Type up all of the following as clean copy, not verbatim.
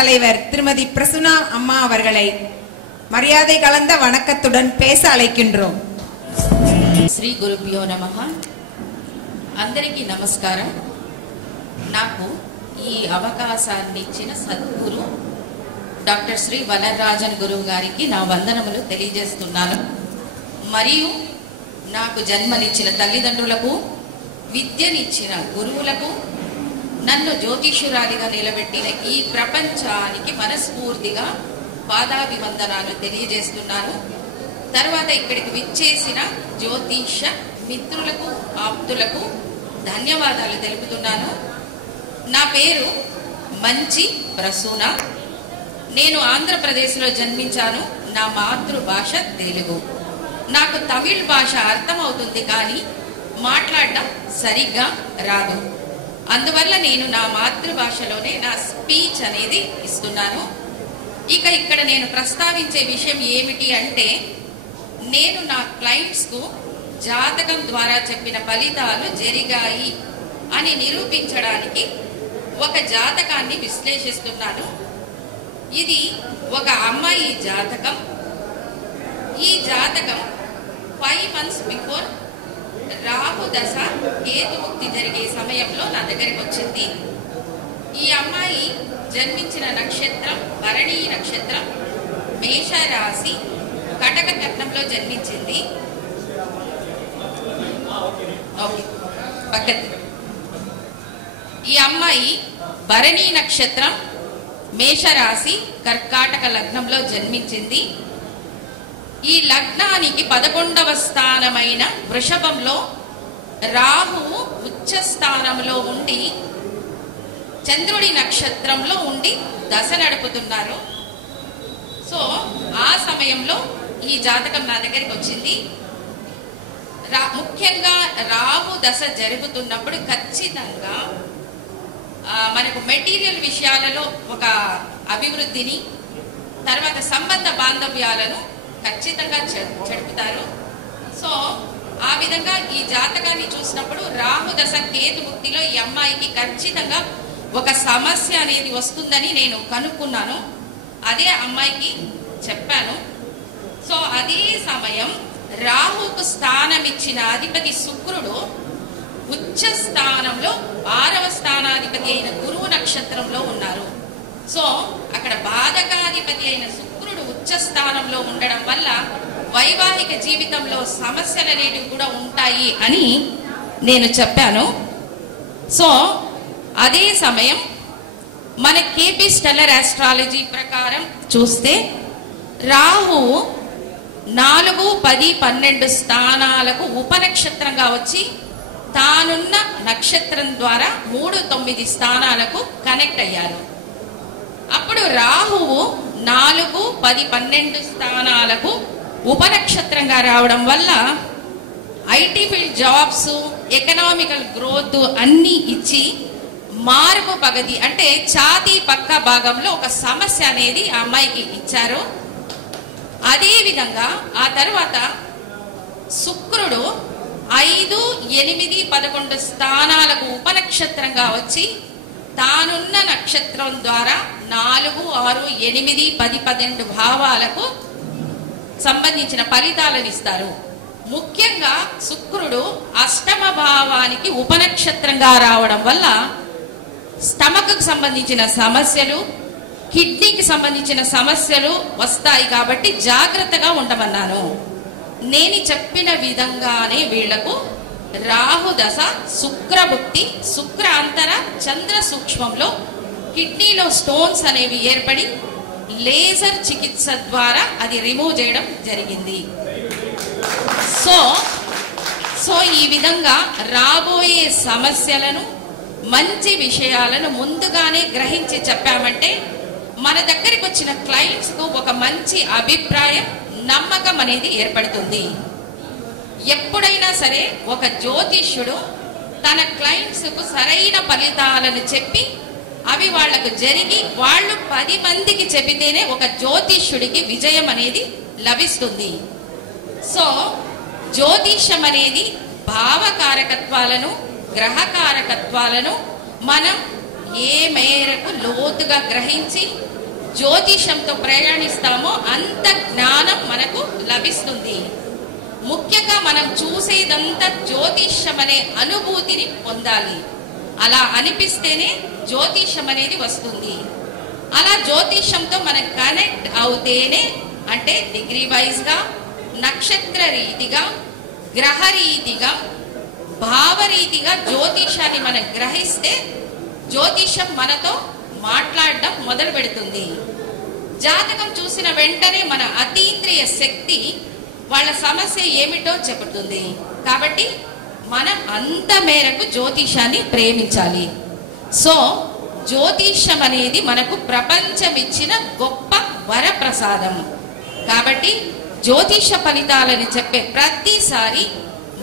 தலைவர் திருமதி பிரசுனா அம்மா அவர்களை மரியாதை கலந்த வணக்கத்துடன் பேச அழைக்கின்றோம். శ్రీ గురుభ్యో నమః. అందరికీ నమస్కారం. నాకు ఈ అవకాశాన్ని ఇచ్చిన సద్గురు డాక్టర్ శ్రీ వనరాజన్ గురువు గారికి నా వందనములు తెలియజేస్తున్నాను. మరియు నాకు జన్మనిచ్చిన తల్లిదండ్రులకు, విద్యనిచ్చిన గురువులకు, నన్ను జ్యోతిష్యురాలిగా నిలబెట్టిన ఈ ప్రపంచానికి మనస్ఫూర్తిగా పాదాభివందనాలు తెలియజేస్తున్నాను. తర్వాత ఇక్కడికి విచ్చేసిన జ్యోతిష మిత్రులకు, ఆప్తులకు ధన్యవాదాలు తెలుపుతున్నాను. నా పేరు మంచి ప్రసూన. నేను ఆంధ్రప్రదేశ్లో జన్మించాను. నా మాతృభాష తెలుగు. నాకు తమిళ్ భాష అర్థమవుతుంది, కానీ మాట్లాడడం సరిగ్గా రాదు. అందువల్ల నేను నా మాతృభాషలోనే నా స్పీచ్ అనేది ఇస్తున్నాను. ఇక్కడ నేను ప్రస్తావించే విషయం ఏమిటి అంటే, నేను నా క్లయింట్స్కు జాతకం ద్వారా చెప్పిన ఫలితాలు జరిగాయి అని నిరూపించడానికి ఒక జాతకాన్ని విశ్లేషిస్తున్నాను. ఇది ఒక అమ్మాయి జాతకం. ఈ జాతకం 5 months బిఫోర్ రాహు దశ కేతుముక్తి జరిగే సమయంలో నా దగ్గరికి వచ్చింది. ఈ అమ్మాయి జన్మించిన నక్షత్రం భరణీ నక్షత్రం, మేషరాశి, కటక లగ్నంలో జన్మించింది. ఈ అమ్మాయి భరణీ నక్షత్రం, మేషరాశి, కర్కాటక లగ్నంలో జన్మించింది. ఈ లగ్నానికి 11వ స్థానమైన వృషభంలో రాహువు ఉచ్చ స్థానంలో ఉండి చంద్రుడి నక్షత్రంలో ఉండి దశ నడుపుతున్నారు. సో ఆ సమయంలో ఈ జాతకం నా దగ్గరికి వచ్చింది. ముఖ్యంగా రాహు దశ జరుగుతున్నప్పుడు ఖచ్చితంగా మనకు మెటీరియల్ విషయాలలో ఒక అభివృద్ధిని, తర్వాత సంబంధ బాంధవ్యాలను ఖచ్చితంగా చెడుపుతారు. సో ఆ విధంగా ఈ జాతకాన్ని చూసినప్పుడు రాహు దశ కేతుముక్తిలో ఈ అమ్మాయికి ఖచ్చితంగా ఒక సమస్య అనేది వస్తుందని నేను కనుక్కున్నాను. అదే అమ్మాయికి చెప్పాను. సో అదే సమయం రాహుకు స్థానం ఇచ్చిన అధిపతి శుక్రుడు ఉచ్చ స్థానంలో 6వ స్థానాధిపతి అయిన గురువు నక్షత్రంలో ఉన్నారు. సో అక్కడ బాధకాధిపతి అయిన శుక్రుడు ఉచ్చ స్థానంలో ఉండడం వల్ల వైవాహిక జీవితంలో సమస్యలు అనేటివి కూడా ఉంటాయి అని నేను చెప్పాను. సో అదే సమయం మన కేపీ స్టెల్లర్ ఆస్ట్రాలజీ ప్రకారం చూస్తే రాహు 4, 10, 12 స్థానాలకు ఉపనక్షత్రంగా వచ్చి తానున్న నక్షత్రం ద్వారా 3, 9 స్థానాలకు కనెక్ట్ అయ్యారు. అప్పుడు రాహువు 4, 10, 12 స్థానాలకు ఉపనక్షత్రంగా రావడం వల్ల IT field jobs, economical growth అన్ని ఇచ్చి మార్పు పగది అంటే ఛాతీ పక్క భాగంలో ఒక సమస్య అనేది ఆ అమ్మాయికి ఇచ్చారు. అదే విధంగా ఆ తర్వాత శుక్రుడు 5, 8, 11 స్థానాలకు ఉపనక్షత్రంగా వచ్చి తానున్న నక్షత్రం ద్వారా 4, 6, 8, 10, 12 భావాలకు సంబంధించిన ఫలితాలను ఇస్తారు. ముఖ్యంగా శుక్రుడు 8వ భావానికి ఉపనక్షత్రంగా రావడం వల్ల స్టమక్కు సంబంధించిన సమస్యలు, కిడ్నీకి సంబంధించిన సమస్యలు వస్తాయి. కాబట్టి జాగ్రత్తగా ఉండమన్నాను. నేను చెప్పిన విధంగానే వీళ్లకు రాహు దశ, శుక్రభుక్తి, శుక్ర అంతర, చంద్ర సూక్ష్మంలో కిడ్నీలో స్టోన్స్ అనేవి ఏర్పడి లేజర్ చికిత్స ద్వారా అది రిమూవ్ చేయడం జరిగింది. సో ఈ విధంగా రాబోయే సమస్యలను, మంచి విషయాలను ముందుగానే గ్రహించి చెప్పామంటే మన దగ్గరికి వచ్చిన క్లయింట్స్ కు ఒక మంచి అభిప్రాయం, నమ్మకం అనేది ఏర్పడుతుంది. ఎప్పుడైనా సరే ఒక జ్యోతిష్యుడు తన క్లయింట్స్ కు సరైన ఫలితాలను చెప్పి అవి వాళ్లకు జరిగి వాళ్ళు 10 మందికి చెబితేనే ఒక జ్యోతిష్యుడికి విజయం అనేది లభిస్తుంది. సో జ్యోతిష్యం అనేది భావకారకత్వాలను, గ్రహకారకత్వాలను మనం ఏ మేరకు లోతుగా గ్రహించి జ్యోతిషంతో ప్రయాణిస్తామో అంత జ్ఞానం మనకు లభిస్తుంది. ముఖ్యంగా మనం చూసేదంతా జ్యోతిషం అనే అనుభూతిని పొందాలి. అలా అనిపిస్తేనే జ్యోతిషం అనేది వస్తుంది. అలా జ్యోతిషంతో మనం కనెక్ట్ అవుతేనే, అంటే డిగ్రీ వైజ్ గా, నక్షత్ర రీతిగా, గ్రహ రీతిగా, భావరీతిగా జ్యోతిషాన్ని మనం గ్రహిస్తే జ్యోతిషం మనతో మాట్లాడడం మొదలు పెడుతుంది. జాతకం చూసిన వెంటనే మన అతీంద్రియ శక్తి వాళ్ళ సమస్య ఏమిటో చెబుతుంది. కాబట్టి మనం అంత మేరకు జ్యోతిషాన్ని ప్రేమించాలి. సో జ్యోతిషం అనేది మనకు ప్రపంచం ఇచ్చిన గొప్ప వరప్రసాదం. కాబట్టి జ్యోతిష ఫలితాలని చెప్పే ప్రతిసారి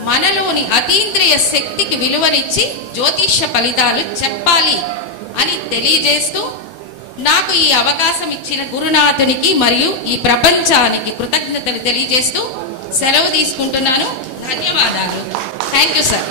మనలోని అతీంద్రియ శక్తికి విలువనిచ్చి జ్యోతిష ఫలితాలు చెప్పాలి అని తెలియజేస్తూ, నాకు ఈ అవకాశం ఇచ్చిన గురునాథునికి మరియు ఈ ప్రపంచానికి కృతజ్ఞతలు తెలియజేస్తూ సెలవు తీసుకుంటున్నాను. ధన్యవాదాలు. Thank you sir.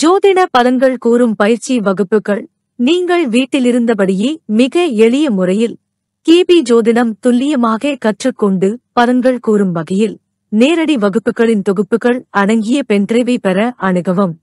ஜோதிட பதங்கள் கூறும் பயிற்சி வகுப்புகள் நீங்கள் வீட்டிலிருந்தபடியே மிக எளிய முறையில் கேபி ஜோதிடம் துல்லியமாக கற்றுக்கொண்டு பதங்கள் கூறும் வகையில் நேரடி வகுப்புகளின் தொகுப்புகள் அடங்கிய பென்டிரைவை பெற அணுகவும்.